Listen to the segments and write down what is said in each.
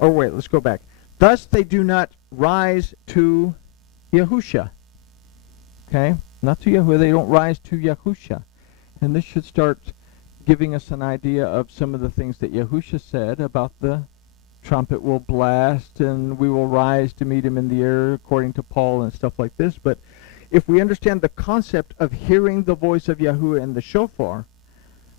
Oh, wait, let's go back. Thus they do not rise to Yahusha. Okay? Not to Yahuwah. They don't rise to Yahusha. And this should start giving us an idea of some of the things that Yahusha said about the trumpet will blast and we will rise to meet him in the air, according to Paul and stuff like this. But if we understand the concept of hearing the voice of Yahuwah in the shofar,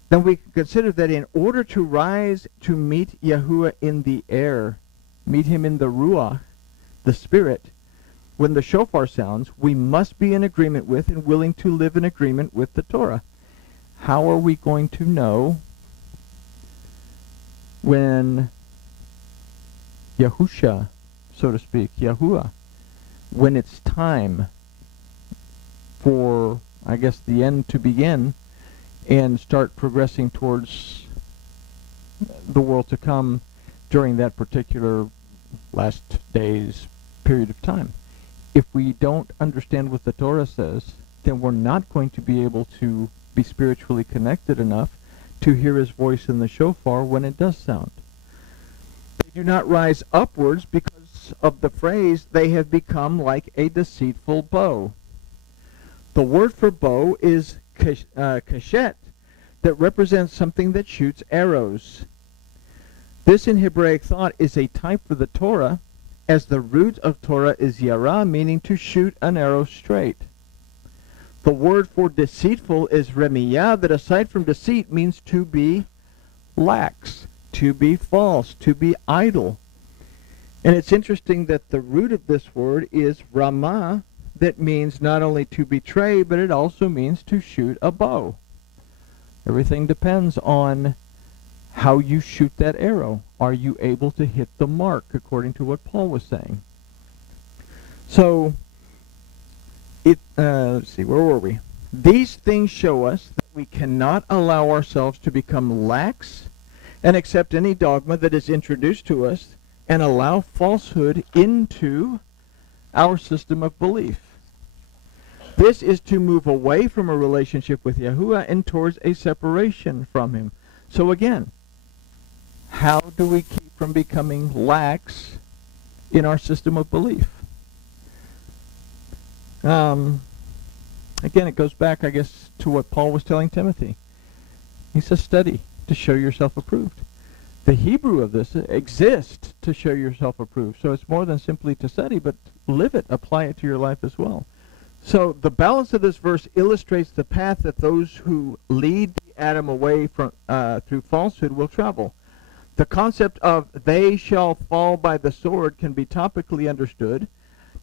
then we can consider that in order to rise to meet Yahuwah in the air, meet him in the Ruach, the Spirit, when the shofar sounds, we must be in agreement with and willing to live in agreement with the Torah. How are we going to know when Yahusha, so to speak, Yahuwah, when it's time for, I guess, the end to begin and start progressing towards the world to come during that particular last days period of time? If we don't understand what the Torah says, then we're not going to be able to be spiritually connected enough to hear his voice in the shofar when it does sound. They do not rise upwards because of the phrase, they have become like a deceitful bow. The word for bow is kashet, that represents something that shoots arrows. This in Hebraic thought is a type for the Torah, as the root of Torah is yara, meaning to shoot an arrow straight. The word for deceitful is remiyah, that aside from deceit means to be lax, to be false, to be idle. And it's interesting that the root of this word is ramah, that means not only to betray, but it also means to shoot a bow. Everything depends on how you shoot that arrow. Are you able to hit the mark, according to what Paul was saying? So, let's see, where were we? These things show us that we cannot allow ourselves to become lax and accept any dogma that is introduced to us and allow falsehood into our system of belief. This is to move away from a relationship with Yahuwah and towards a separation from him. So again, how do we keep from becoming lax in our system of belief? Again, it goes back, I guess, to what Paul was telling Timothy. He says, study to show yourself approved. The Hebrew of this exists to show yourself approved. So it's more than simply to study, but live it, apply it to your life as well. So the balance of this verse illustrates the path that those who lead Adam away from through falsehood will travel. The concept of they shall fall by the sword can be topically understood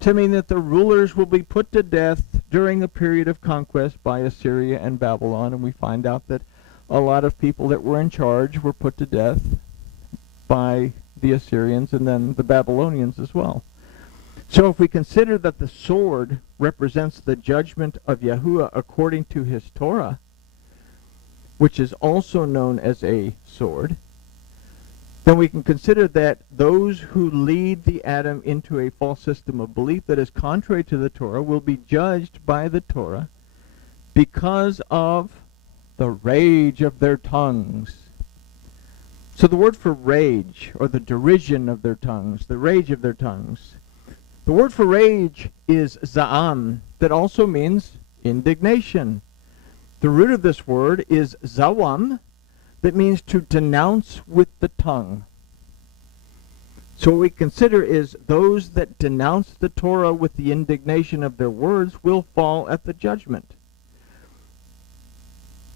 to mean that the rulers will be put to death during the period of conquest by Assyria and Babylon, and we find out that a lot of people that were in charge were put to death by the Assyrians and then the Babylonians as well. So if we consider that the sword represents the judgment of Yahuwah according to his Torah, which is also known as a sword, then we can consider that those who lead the Adam into a false system of belief that is contrary to the Torah will be judged by the Torah because of the rage of their tongues. So the word for rage, or the derision of their tongues, the rage of their tongues, the word for rage is za'am, that also means indignation. The root of this word is zawam, that means to denounce with the tongue. So what we consider is those that denounce the Torah with the indignation of their words will fall at the judgment.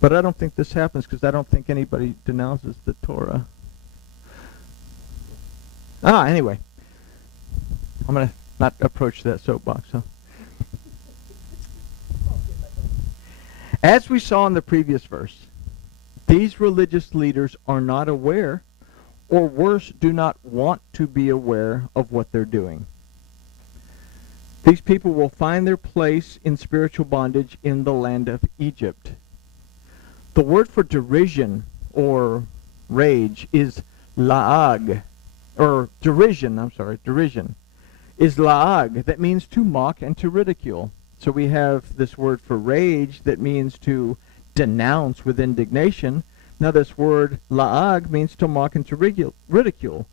But I don't think this happens because I don't think anybody denounces the Torah. Anyway. I'm going to not approach that soapbox. Huh? As we saw in the previous verse, these religious leaders are not aware, or worse, do not want to be aware of what they're doing. These people will find their place in spiritual bondage in the land of Egypt. The word for derision or rage is la'ag, or derision, derision, is la'ag, that means to mock and to ridicule. So we have this word for rage that means to denounce with indignation. Now this word la'ag means to mock and to ridicule.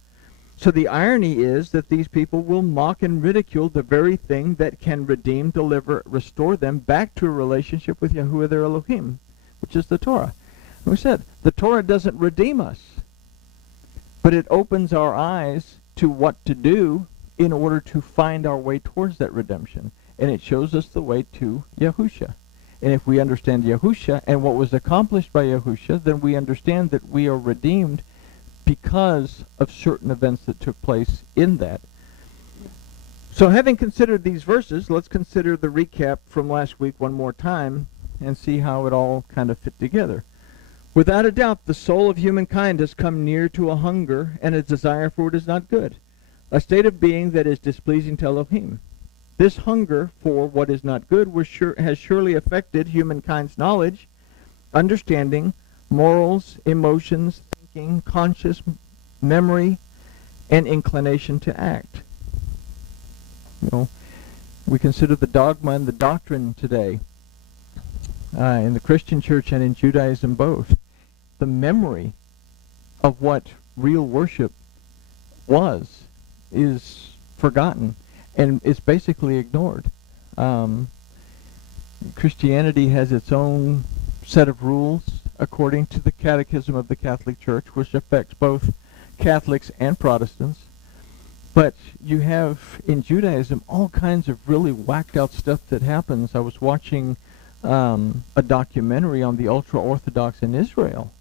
So the irony is that these people will mock and ridicule the very thing that can redeem, deliver, restore them back to a relationship with Yahuwah their Elohim, which is the Torah. And we said, the Torah doesn't redeem us, but it opens our eyes to what to do in order to find our way towards that redemption. And it shows us the way to Yahusha. And if we understand Yahusha and what was accomplished by Yahusha, then we understand that we are redeemed because of certain events that took place in that. So having considered these verses, let's consider the recap from last week one more time and see how it all kind of fit together. Without a doubt, the soul of humankind has come near to a hunger and a desire for what is not good, a state of being that is displeasing to Elohim. This hunger for what is not good has surely affected humankind's knowledge, understanding, morals, emotions, thinking, conscious memory, and inclination to act. We consider the dogma and the doctrine today in the Christian church and in Judaism both. The memory of what real worship was is forgotten and is basically ignored. Christianity has its own set of rules according to the Catechism of the Catholic Church, which affects both Catholics and Protestants. But you have in Judaism all kinds of really whacked out stuff that happens. I was watching a documentary on the ultra-Orthodox in Israel.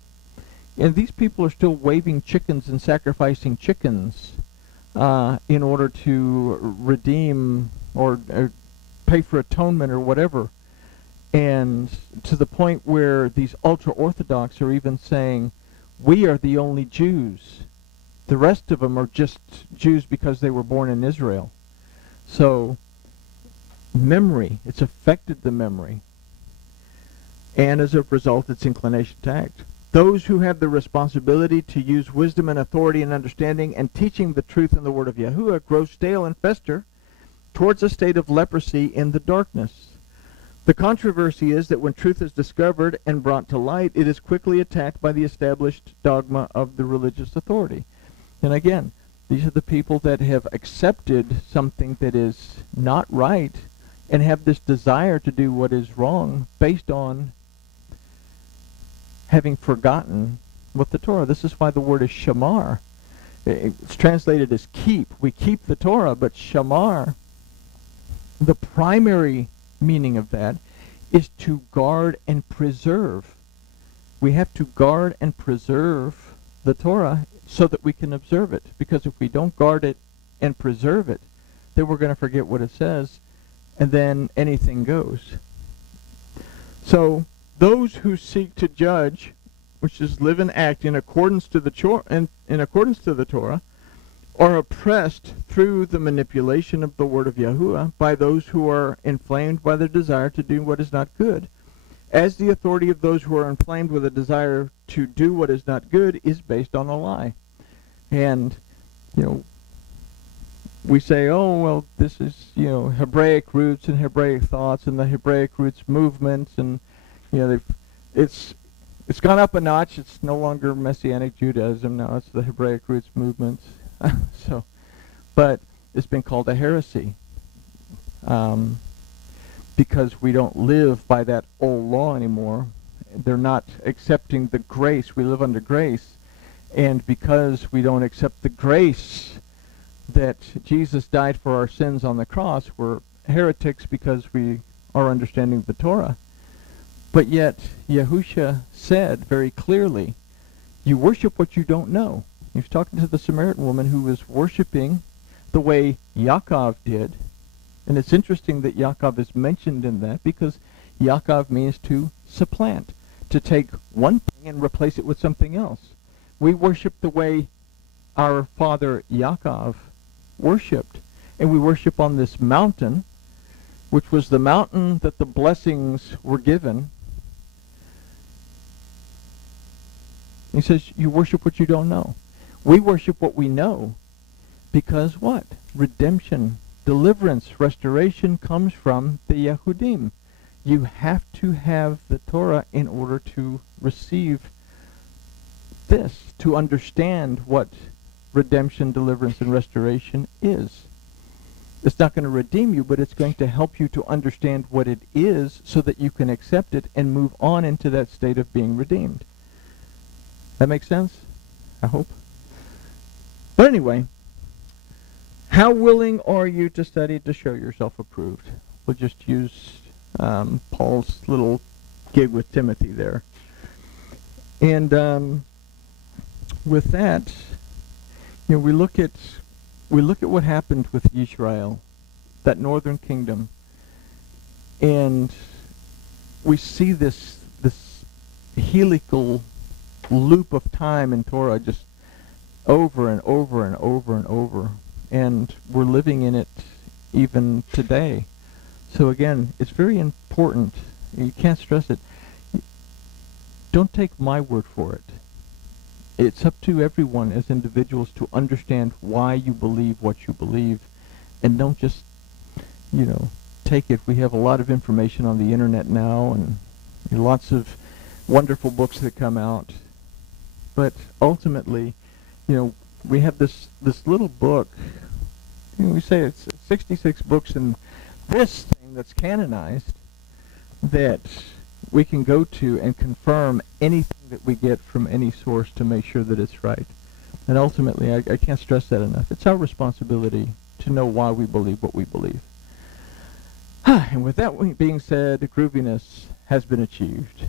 And these people are still waving chickens and sacrificing chickens in order to redeem or pay for atonement or whatever. And to the point where these ultra-Orthodox are even saying, we are the only Jews. The rest of them are just Jews because they were born in Israel. So, memory, it's affected the memory. And as a result, its inclination to act. Those who have the responsibility to use wisdom and authority and understanding and teaching the truth in the word of Yahuwah grow stale and fester towards a state of leprosy in the darkness. The controversy is that when truth is discovered and brought to light, it is quickly attacked by the established dogma of the religious authority. And again, these are the people that have accepted something that is not right and have this desire to do what is wrong based on having forgotten what the Torah. This is why the word is shamar. It's translated as keep. We keep the Torah, but shamar, the primary meaning of that is to guard and preserve. We have to guard and preserve the Torah so that we can observe it. Because if we don't guard it and preserve it, then we're going to forget what it says, and then anything goes. So those who seek to judge, which is live and act in accordance to the Torah, are oppressed through the manipulation of the word of Yahuwah by those who are inflamed by their desire to do what is not good. As the authority of those who are inflamed with a desire to do what is not good is based on a lie. And, we say, oh, well, this is, Hebraic roots and Hebraic thoughts and the Hebraic roots movements, and, it's gone up a notch. It's no longer Messianic Judaism now. It's the Hebraic roots movements. But it's been called a heresy because we don't live by that old law anymore. They're not accepting the grace. We live under grace. And because we don't accept the grace that Jesus died for our sins on the cross, we're heretics because we are understanding the Torah. But yet, Yahusha said very clearly, you worship what you don't know. He was talking to the Samaritan woman who was worshiping the way Yaakov did. And it's interesting that Yaakov is mentioned in that because Yaakov means to supplant, to take one thing and replace it with something else. We worship the way our father Yaakov worshipped. And we worship on this mountain, which was the mountain that the blessings were given. He says, you worship what you don't know. We worship what we know because what? Redemption, deliverance, restoration comes from the Yehudim. You have to have the Torah in order to receive this, to understand what redemption, deliverance, and restoration is. It's not going to redeem you, but it's going to help you to understand what it is so that you can accept it and move on into that state of being redeemed. That makes sense? I hope. But anyway, how willing are you to study to show yourself approved? We'll just use Paul's little gig with Timothy there. And with that, we look at what happened with Israel, that northern kingdom, and we see this helical loop of time in Torah just over and over and over and over, and we're living in it even today. So again, it's very important. You can't stress it. Don't take my word for it. It's up to everyone as individuals to understand why you believe what you believe, and don't just, take it. We have a lot of information on the internet now, and lots of wonderful books that come out. But ultimately, we have this little book. We say it's 66 books in this thing that's canonized that we can go to and confirm anything that we get from any source to make sure that it's right. And ultimately, I can't stress that enough. It's our responsibility to know why we believe what we believe. And with that being said, grooviness has been achieved.